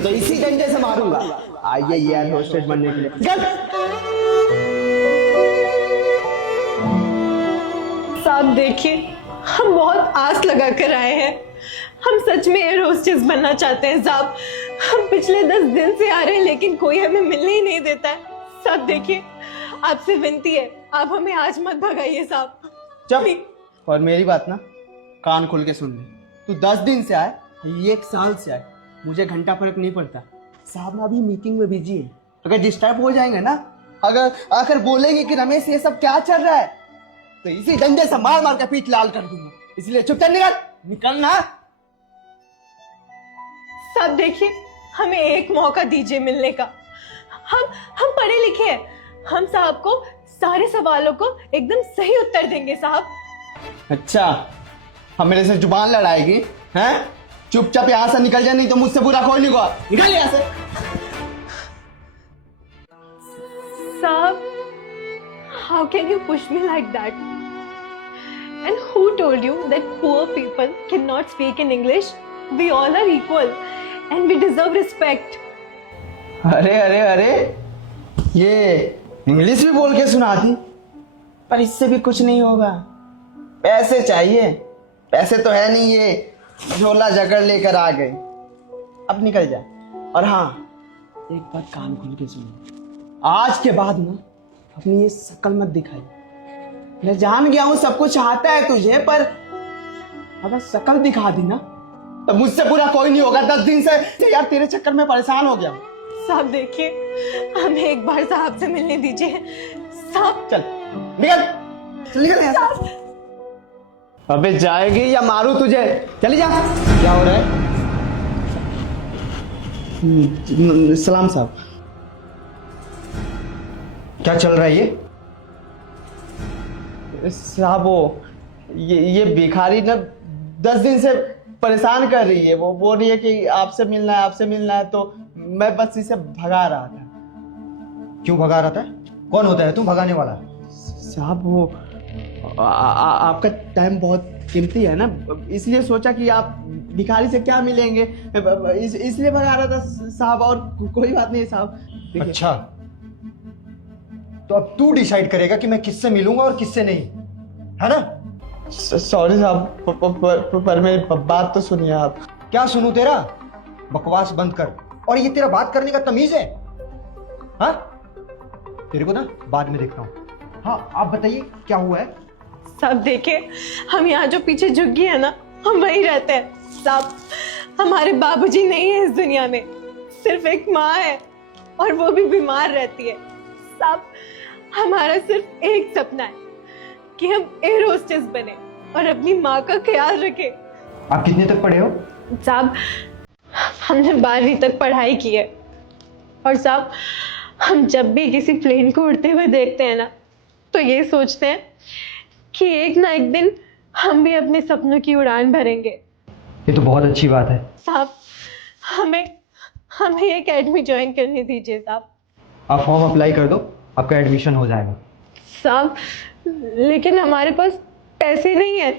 तो इसी डंडे से मारूंगा। आइए एयर होस्टेस बनने के लिए। साहब देखिए, हम बहुत आस लगा कर आए हैं। हम सच में एयर होस्टेस बनना चाहते हैं साहब। हम पिछले 10 दिन से आ रहे हैं लेकिन कोई हमें मिलने ही नहीं देता है। साहब देखिए, आपसे विनती है, आप हमें आज मत भगाइए साहब। चुप। और मेरी बात ना कान खोल के सुन ले। तू 10 दिन से आए, 1 साल से आए, मुझे घंटा फर्क नहीं पड़ता। साहब ना अभी मीटिंग में बिजी है, अगर डिस्टर्ब हो जाएंगे ना, अगर आकर बोलेंगे कि रमेश ये सब क्या चल रहा है, तो इसी डंडे से मार मार के पीठ लाल कर दूंगा। इसलिए चुपचाप निकलना। साहब देखिए, हमें एक मौका दीजिए मिलने का। हम पढ़े लिखे हैं, हम साहब को सारे सवालों को एकदम सही उत्तर देंगे साहब। अच्छा, हम मेरे से जुबान लड़ाएगी हैं? चुपचाप यहाँ से निकल जाए, नहीं तो मुझसे बुरा कोई नहीं होगा। निकल यहाँ से। साहब, how can you push me like that? And who told you that poor people cannot speak in English? We all are equal and we deserve respect. अरे अरे अरे, ये इंग्लिश भी बोल के सुना दी, पर इससे भी कुछ नहीं होगा। पैसे चाहिए, पैसे तो है नहीं, ये झोला जकड़ लेकर आ गए। अब निकल जा। और हाँ, एक बात कान खोल के सुनो, आज के बाद ना अपनी ये शक्ल मत दिखाई। मैं जान गया हूं सब कुछ आता है तुझे, पर अगर शक्ल दिखा दी ना तो मुझसे बुरा कोई नहीं होगा। 10 दिन से यार तेरे चक्कर में परेशान हो गया हूं। साहब देखिए, हमें एक बार साहब से मिलने दीजिए साहब। चल निकल, चल निकल यहाँ से। अबे जाएगी या मारू तुझे? चली जा। क्या हो रहा है? सलाम साहब। क्या चल रहा है ये? साहब वो ये भिखारी ना 10 दिन से परेशान कर रही है। वो बोल रही है कि आपसे मिलना है, आपसे मिलना है, तो मैं बस इसे भगा रहा था। क्यों भगा रहा था? कौन होता है तुम भगाने वाला? साहब वो आपका टाइम बहुत कीमती है ना, इसलिए सोचा कि आप भिखारी से क्या मिलेंगे, इसलिए भगा रहा था साहब। और कोई बात नहीं साहब। अच्छा, तो अब तू डिसाइड करेगा कि मैं किससे मिलूंगा और किससे नहीं, है ना? सॉरी साहब, पर मेरी बात तो सुनिए आप। क्या सुनूं तेरा? बकवास बंद कर। और ये तेरा बात करने का तमीज है? हाँ, तेरे को ना बाद में देखता हूँ। हाँ, आप बताइए क्या हुआ है? साहब देखिए, हम यहाँ जो पीछे झुक गए हैं ना, हम वहीं रहते हैं साहब। हमारे बाबूजी नहीं है इस दुनिया में, सिर्फ एक माँ है और वो भी बीमार रहती है साहब। हमारा सिर्फ एक सपना है कि हम एयर होस्टेस बने और अपनी माँ का ख्याल रखें। आप कितने तक पढ़े हो? साहब हमने 12वीं तक पढ़ाई की है, और साहब हम जब भी किसी प्लेन को उड़ते हुए देखते हैं ना, तो ये सोचते हैं कि एक ना एक दिन हम भी अपने सपनों की उड़ान भरेंगे। ये तो बहुत अच्छी बात है। साहब हमें एक एकेडमी ज्वाइन करने दीजिए साहब। आप फॉर्म अप्लाई कर दो, आपका एडमिशन हो जाएगा। साहब लेकिन हमारे पास पैसे नहीं है,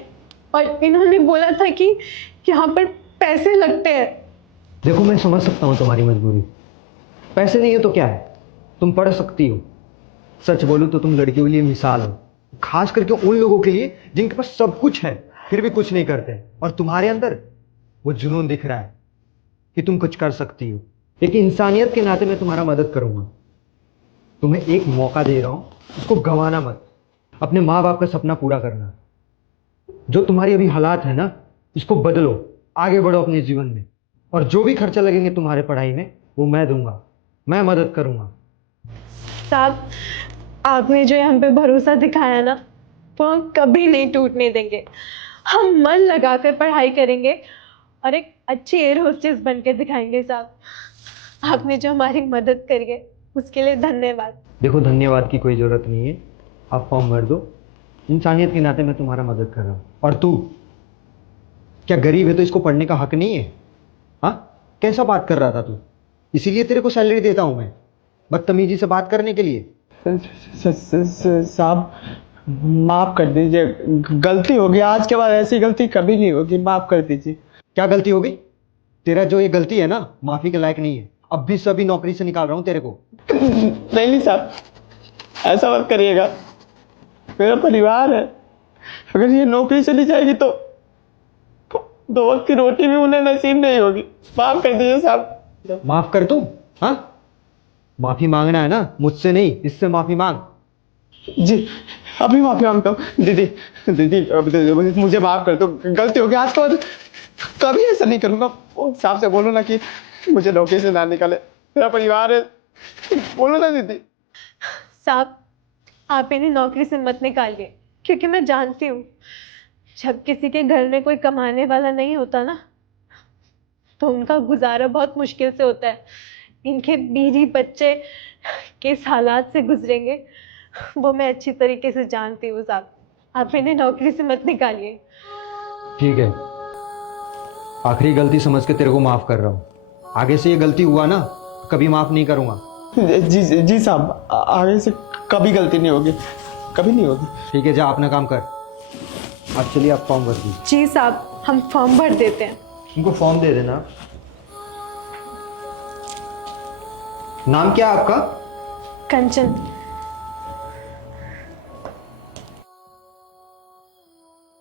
और इन्होंने बोला था कि यहाँ पर पैसे लगते हैं। देखो, मैं समझ सकता हूँ तुम्हारी मजबूरी। पैसे नहीं है तो क्या है, तुम पढ़ सकती हो। सच बोलूं तो तुम लड़कियों के लिए मिसाल हो, खास करके उन लोगों के लिए जिनके पास सब कुछ है फिर भी कुछ नहीं करते। और तुम्हारे अंदर वो जुनून दिख रहा है कि तुम कुछ कर सकती हो। एक इंसानियत के नाते मैं तुम्हारा मदद करूंगा। तुम्हें एक मौका दे रहा हूं, उसको गंवाना मत। अपने माँ बाप का सपना पूरा करना। जो तुम्हारी अभी हालात है ना, इसको बदलो, आगे बढ़ो अपने जीवन में। और जो भी खर्चा लगेंगे तुम्हारे पढ़ाई में, वो मैं दूंगा, मैं मदद करूंगा। साहब आपने जो हम पे भरोसा दिखाया ना, वो हम कभी नहीं टूटने देंगे। हम मन लगाकर पढ़ाई करेंगे और एक अच्छी एयर होस्टेस बन के दिखाएंगे साहब। आपने जो हमारी मदद करी है उसके लिए धन्यवाद। देखो, धन्यवाद की कोई ज़रूरत नहीं है, आप फॉर्म भर दो। इंसानियत के नाते मैं तुम्हारा मदद कर रहा हूँ। और तू क्या गरीब है तो इसको पढ़ने का हक नहीं है? हाँ, कैसा बात कर रहा था तू? इसीलिए तेरे को सैलरी देता हूँ मैं, बदतमीजी से बात करने के लिए। साहब माफ कर दीजिए, गलती हो गई। आज के बाद ऐसी गलती कभी नहीं होगी, माफ कर दीजिए। क्या गलती हो गई? तेरा जो ये गलती है ना, माफी के लायक नहीं है। अब भी सभी नौकरी से निकाल रहा हूँ तेरे को। नहीं साहब, ऐसा मत करिएगा। मेरा परिवार है, अगर ये नौकरी चली जाएगी तो 2 वक्त की रोटी भी उन्हें नसीब नहीं होगी। माफ कर दीजिए साहब। माफ कर दूं? हाँ, माफी मांगना है ना, मुझसे नहीं, इससे माफी मांग। जी, अभी माफी मांगता हूँ। दीदी दीदी मुझे माफ कर दो, गलती हो गई। आज के बाद कभी ऐसा नहीं करूँगा। वो साहब से बोलो ना कि मुझे नौकरी से ना निकाले, मेरा परिवार है। बोलो ना दीदी। साहब, आप इन्हें नौकरी से मत निकालिए, क्योंकि मैं जानती हूँ जब किसी के घर में कोई कमाने वाला नहीं होता ना, तो उनका गुजारा बहुत मुश्किल से होता है। इनके बीवी बच्चे किस हालात से गुजरेंगे वो मैं अच्छी तरीके से जानती हूँ साहब। आप इन्हें नौकरी से मत निकालिए। ठीक है, आखिरी गलती समझ के तेरे को माफ कर रहा हूँ। आगे से ये गलती हुआ ना, कभी माफ नहीं करूँगा। जी जी साहब, आगे से कभी गलती नहीं होगी, कभी नहीं होगी। ठीक है, जा अपना काम कर। अब चलिए, आप फॉर्म भर दीजिए। जी साहब, हम फॉर्म भर देते हैं। उनको फॉर्म दे देना। नाम क्या है आपका? कंचन।